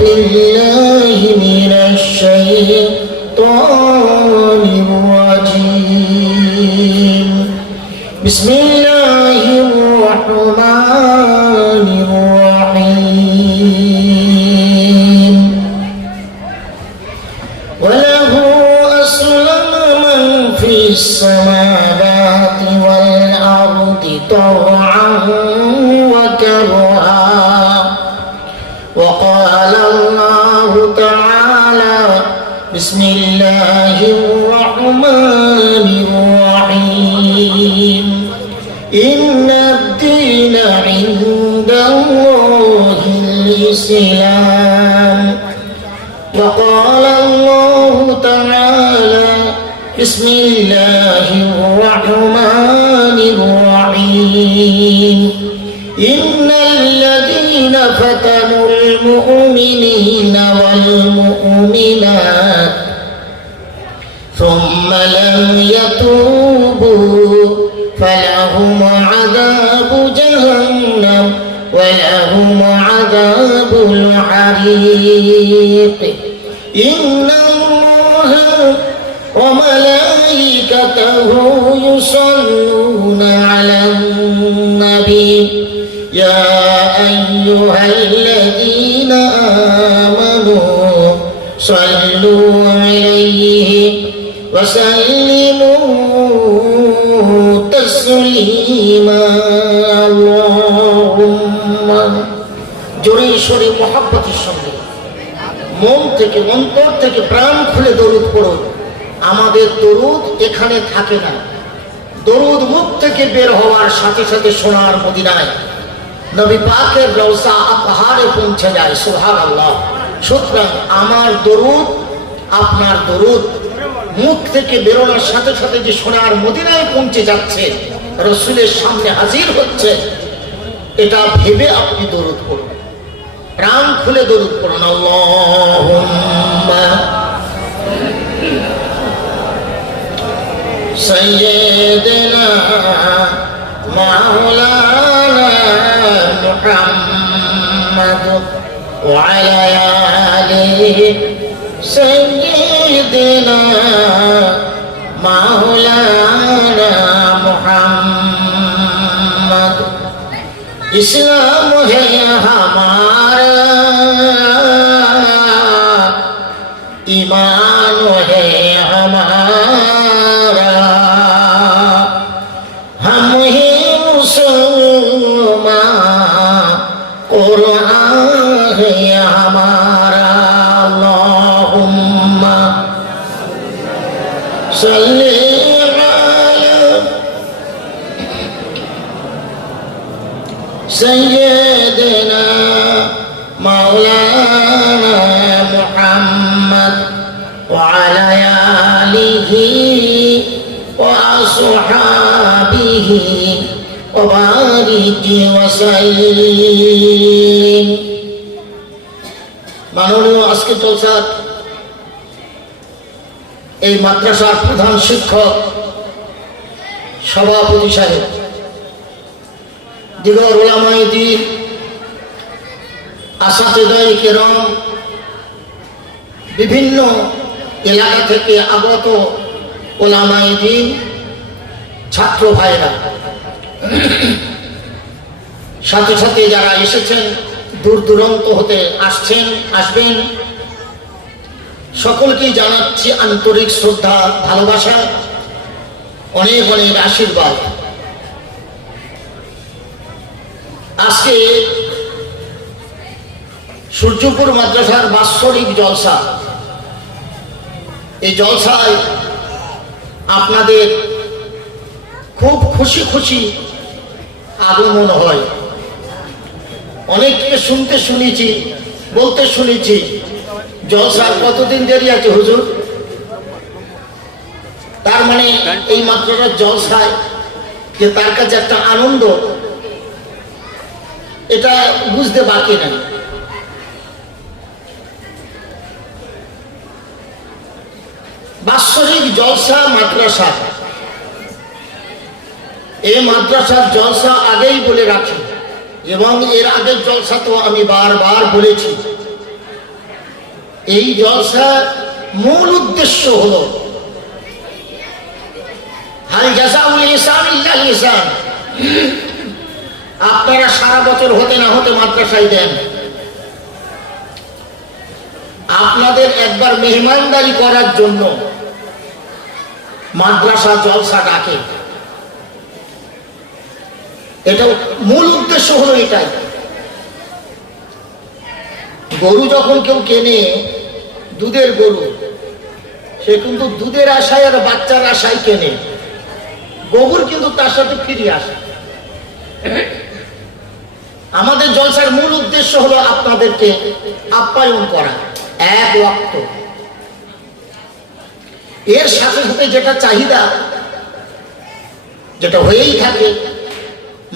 بالله من الشيطان الرجيم بسم الله الرحمن الرحيم وله أسلم من في السماوات والأرض طوعا وكرها وقال الله تعالى بسم الله الرحمن الرحيم إن الدين عند الله الإسلام وقال الله تعالى بسم الله الرحمن الرحيم إن الذين فتنوا المؤمنين والمؤمنات ثم لم يتوبوا فلهم عذاب جهنم ولهم عذاب الحريق إن الله وملائكته يصلون على النبي يا أيها الذين آمنوا صلوا عليه وسلموا تسليما اللهم জোরে মোহাব্বতের সঙ্গে মন থেকে অন্তর থেকে প্রাণ খুলে দরুদ পড়ুন। আমাদের দরুদ এখানে থাকে না, দরুদ মুখ থেকে বের হওয়ার সাথে সাথে সোনার মদিনায় নবী পাকের রওজা পাহাড়ে পৌঁছে যায়। সুবহানাল্লাহ। সুতরাং আমার দরুদ আপনার দরুদ মুখ থেকে বেরোনোর সাথে সাথে যে সোনার মদিনায় পৌঁছে যাচ্ছে, রসুলের সামনে হাজির হচ্ছে, এটা ভেবে আপনি দরুদ পড়ুন, প্রাণ খুলে দরুদ পড়ুন। আল্লাহুম্মা সাইয়্যিদিনা মাওলানা মুহাম্মদ ওয়া আলা আলিহি সাইয়্যিদিনা মাওলানা মুহাম্মদ इस्लाम है हमारा ईमान है हमारा हम ही मुसलमान कुरान है हमारा अल्लाहुम्मा सल्ली سيدنا مولانا محمد وعلى آله وأصحابه وبارك وسلم। মাননীয় আজকে জলসার এই মাদ্রাসার প্রধান শিক্ষক সভাপতি সাহেব, দিগর উলামায়ে দ্বীন, আসাতেদায়ে কেরাম, বিভিন্ন এলাকা থেকে আগত উলামায়ে দ্বীন, ছাত্র ভাইরা, সাথে সাথে যারা এসেছেন, দূর দূরান্ত হতে আসবেন, সকলকেই জানাচ্ছি আন্তরিক শ্রদ্ধা, ভালোবাসা, অনেক অনেক আশীর্বাদ। আজকে সূর্যপুর মাদ্রাসার বাৎসরিক জলসা, এই জলসায় আপনাদের খুব খুশি খুশি আগমন হয়। অনেককে বলতে শুনেছি জলসার কতদিন দেরি আছে হুজুর, তার মানে এই মাদ্রাসার জলসায় যে তার কাছে একটা আনন্দ, এটা বুঝতে বাকি নাই। বাৎসরিক জলসা মাদ্রাসা, এই মাদ্রাসার জলসা আগেই বলে রাখি এবং এর আগের জলসা তো আমি বারবার বলেছি, এই জলসার মূল উদ্দেশ্য হলো হাল জাযাউল ইহসান ইল্লাল ইহসান। আপনারা সারা বছর হতে না হতে মাদ্রাসায় দেন, আপনাদের একবার মেহমানদারি করার জন্য মাদ্রাসা জলসা ডাকে। এটা মূল উদ্দেশ্য হলো এটাই। গরু যখন কেউ কেনে, দুধের গরু, সে কিন্তু দুধের আশায় আর বাচ্চার আশায় কেনে, গোবর কিন্তু তার সাথে ফিরে আসে। আমাদের জলসার মূল উদ্দেশ্য হলো আপনাদেরকে আপ্যায়ন করা এক ওয়াক্ত। এর সাথে সাথে যেটা চাহিদা, যেটা হয়েই থাকে,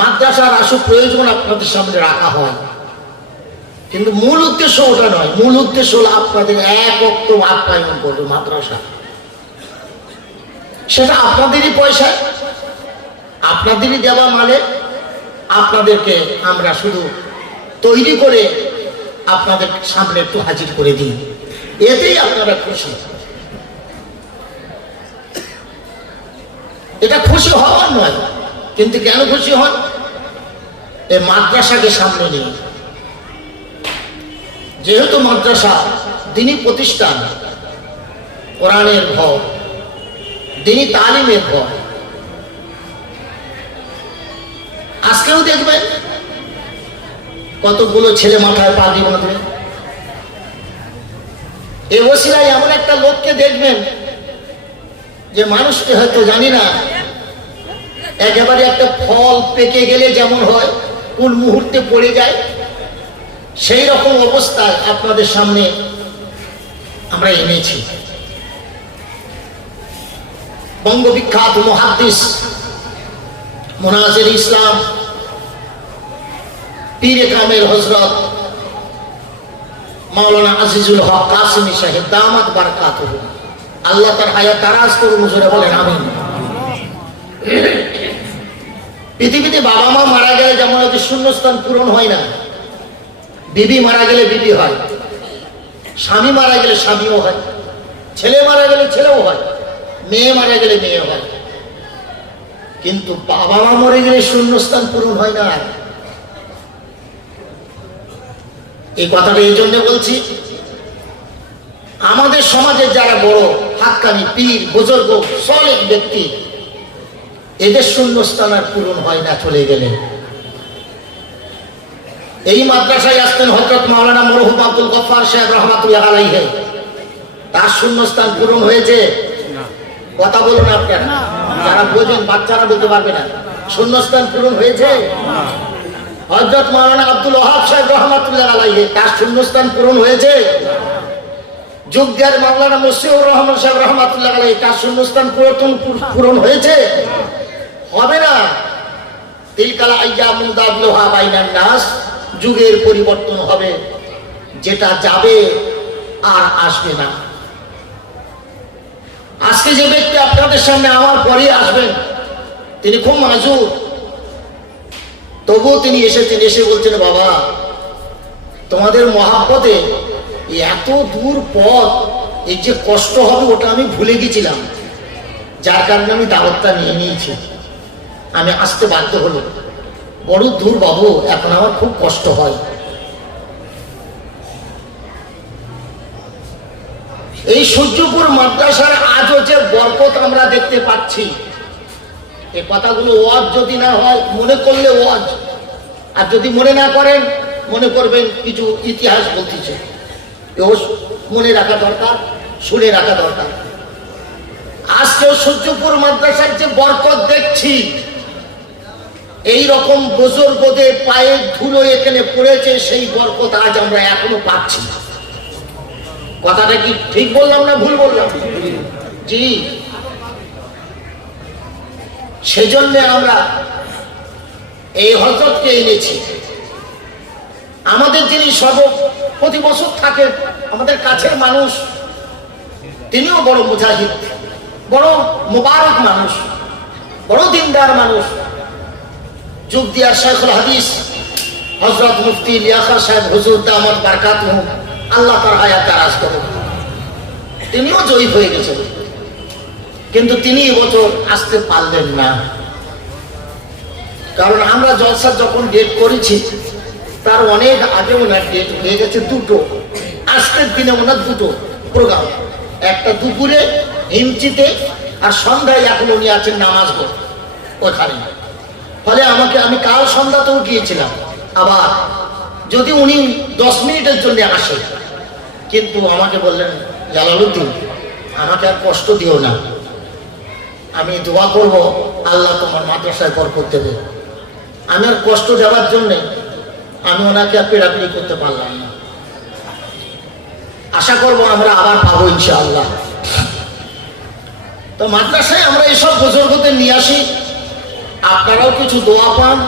মাদ্রাসার আসল প্রয়োজন আপনাদের সামনে রাখা হয়, কিন্তু মূল উদ্দেশ্য ওটা নয়। মূল উদ্দেশ্য হলো আপনাদের এক ওয়াক্ত আপ্যায়ন করবে মাদ্রাসা। সেটা আপনাদেরই পয়সায়, আপনাদেরই দেওয়া মালে আপনাদেরকে আমরা শুধু তৈরি করে আপনাদের সামনে একটু হাজির করে দিই, এতেই আপনারা খুশি। এটা খুশি হওয়ার নয়, কিন্তু কেন খুশি হন? এই মাদ্রাসাকে সামনে নিয়ে। যেহেতু মাদ্রাসা দ্বীনি প্রতিষ্ঠান, কোরআনের ঘর, দ্বীনি তালিমের ঘর। আজকেও দেখবেন কতগুলো ছেলে মাথায় পাগড়ি বাঁধবে। এই ওসিলায় এমন একটা লোককে দেখবেন যে মানুষকে হয়তো জানি না, একেবারে একটা ফল পেকে গেলে যেমন হয়, কোন মুহূর্তে পড়ে যায়, সেই রকম অবস্থায় আপনাদের সামনে আমরা এনেছি। বঙ্গবিখ্যাত মুহাদ্দিস, মুনাজির ইসলাম, পীরে কামেল হযরত মাওলানা আজিজুল হক কাসিমি সাহেব দামাত বারাকাতুহু, আল্লাহ তার হায়াত দারাজ করুন, হুজুরে বলেন আমিন। পৃথিবীতে বাবা মা মারা গেলে যেমন ওদের শূন্যস্থান পূরণ হয় না, বিবি মারা গেলে বিবি হয়, স্বামী মারা গেলে স্বামীও হয়, ছেলে মারা গেলে ছেলেও হয়, মেয়ে মারা গেলে মেয়ে হয়, কিন্তু বাবা মা মরে গেলে শূন্যস্থান পূরণ হয় না। এই কথাটা এই জন্য বলছি, আমাদের সমাজের যারা বড় হাক্কানি পীর বুজুর্গ সালেহ ব্যক্তি, এদের শূন্যস্থান আর পূরণ হয় না চলে গেলে। এই মাদ্রাসায় আসতেন হযরত মাওলানা মরহুম আব্দুল গফফার সাহেব রহমাতুল্লাহ আলাইহি, তার শূন্যস্থান পূরণ হয়েছে? কথা বলুন আপনারা, যারা বোঝেন, বাচ্চারা বলতে পারবে না। শূন্যস্থান পূরণ হয়েছে? হযরত মাওলানা আব্দুল ওয়াহাব সাহেব রহমাতুল্লাহ আলাইহি, তার শূন্যস্থান পূরণ হয়েছে? যুগ দেওয়ার মাওলানা মসিউর রহমান সাহেব রহমাতুল্লাহ আলাইহি, তার শূন্যস্থান পূরণ হয়েছে? হবে না। তিলকাল আইয়ামু দাবলুহা বাইনান নাস, যুগের পরিবর্তন হবে, যেটা যাবে আর আসবে না। আজকে যে ব্যক্তি আপনাদের সামনে আমার পরে আসবেন, তিনি খুব মাজুর, তবুও তিনি এসেছেন, এসে বলছেন বাবা তোমাদের মহাব্বতে এত দূর পথ, এই যে কষ্ট হবে ওটা আমি ভুলে গেছিলাম, যার কারণে আমি দাওয়াতটা নিয়ে নিয়েছি, আমি আসতে বাধ্য হলো। বড় দূর বাবু, এখন আমার খুব কষ্ট হয়। এই সূর্যপুর মাদ্রাসার আজও যে বরকত আমরা দেখতে পাচ্ছি, এই কথাগুলো ওয়াজ যদি না হয় মনে করলে ওয়াজ, আর যদি মনে না করেন মনে করবেন কিছু ইতিহাস বলতেছে, এও মনে রাখা দরকার, শুনে রাখা দরকার। আজকেও সূর্যপুর মাদ্রাসার যে বরকত দেখছি, এই রকম বুজুর্গদের পায়ের ধুলো এখানে পড়েছে, সেই বরকত আজ আমরা এখনো পাচ্ছি। কথাটা কি ঠিক বললাম না ভুল বললাম? জি, সেজন্য আমরা এই হযরতকে এনেছি। আমাদের যিনি প্রতি বছর থাকেন, আমাদের কাছের মানুষ, তিনিও বড় মুজাহিদ, বড় মুবারক মানুষ, বড় দিনদার মানুষ। যুগ দিয়ার শাইখুল হাদিস হযরত মুফতি লিয়াকত সাহেব হুজুর দামাত বারাকাতুহু আল্লাহ তার হায়াতে আরাজ করে, তিনিও জয়ী হয়ে গেছেন, কিন্তু তিনি এবছর আসতে পারলেন না। কারণ আমরা জলসার যখন ডেট করেছি তার অনেক আগে ওনার ডেট হয়ে গেছে দুটো, আজকের দিনে ওনার দুটো প্রোগ্রাম, একটা দুপুরে হিমচিতে আর সন্ধ্যায় এখন উনি আছেন নামাজ ওখানে। ফলে আমি কাল সন্ধ্যাতেও গিয়েছিলাম, আবার যদি উনি 10 মিনিটের জন্য আসে, কিন্তু আমাকে বললেন জালালউদ্দিন আমাকে আর কষ্ট দিও না, আমি দোয়া করব আল্লাহ তোমার মাদ্রাসায় বরকত দেবে। আমি আর কষ্ট দেওয়ার জন্যে আমি ওনাকে আর পেরাপিরি করতে পারলাম না। আশা করব আমরা আবার পাবো ইনশাআল্লাহ। তো মাদ্রাসায় আমরা এইসব বুজুর্গদের নিয়ে আসি, আপনারাও কিছু দোয়া পান,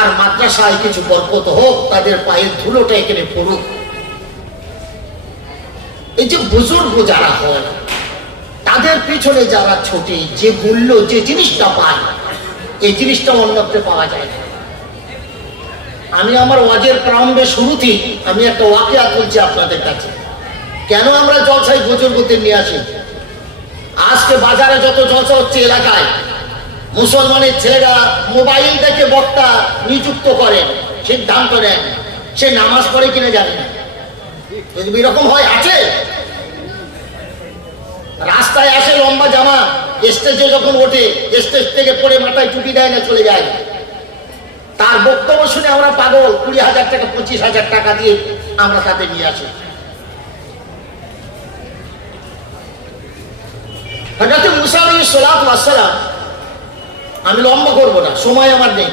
আর মাদ্রাসায় কিছু বরকত হোক, তাদের পায়ের ধুলোটা এখানে পড়ুক। এই যে বুজুর্গ যারা হয় তাদের পিছনে যারা ছোটে, যে মূল্য যে জিনিসটা পায়, এই জিনিসটা অন্যত্র পাওয়া যায় না। আমি আমার ওয়াজের প্রারম্ভে শুরুতেই আমি একটা ওয়াকিয়া বলছি আপনাদের কাছে, কেন আমরা জলসায় বুজুর্গদের নিয়ে আসি। আজকে বাজারে যত জলসা হচ্ছে এলাকায়, মুসলমানের ছেলেরা মোবাইল থেকে বক্তা নিযুক্ত করেন, সিদ্ধান্ত নেন, সে নামাজ পড়ে কিনা জানে না। যদি এরকম হয়, আছে রাস্তায় আসে লম্বা জামা, স্টেজে যখন ওঠে স্টেজ থেকে পড়ে মাথায় টুপি দেয় না, চলে যায়। তার বক্তব্য শুনে আমরা পাগল, 20,000 টাকা 25,000 টাকা দিয়ে আমরা তাতে নিয়ে আসি। হযরত মুসা আলাইহিস সালাতু ওয়াস সালাম, আমি লম্বা করবো না, সময় আমার নেই,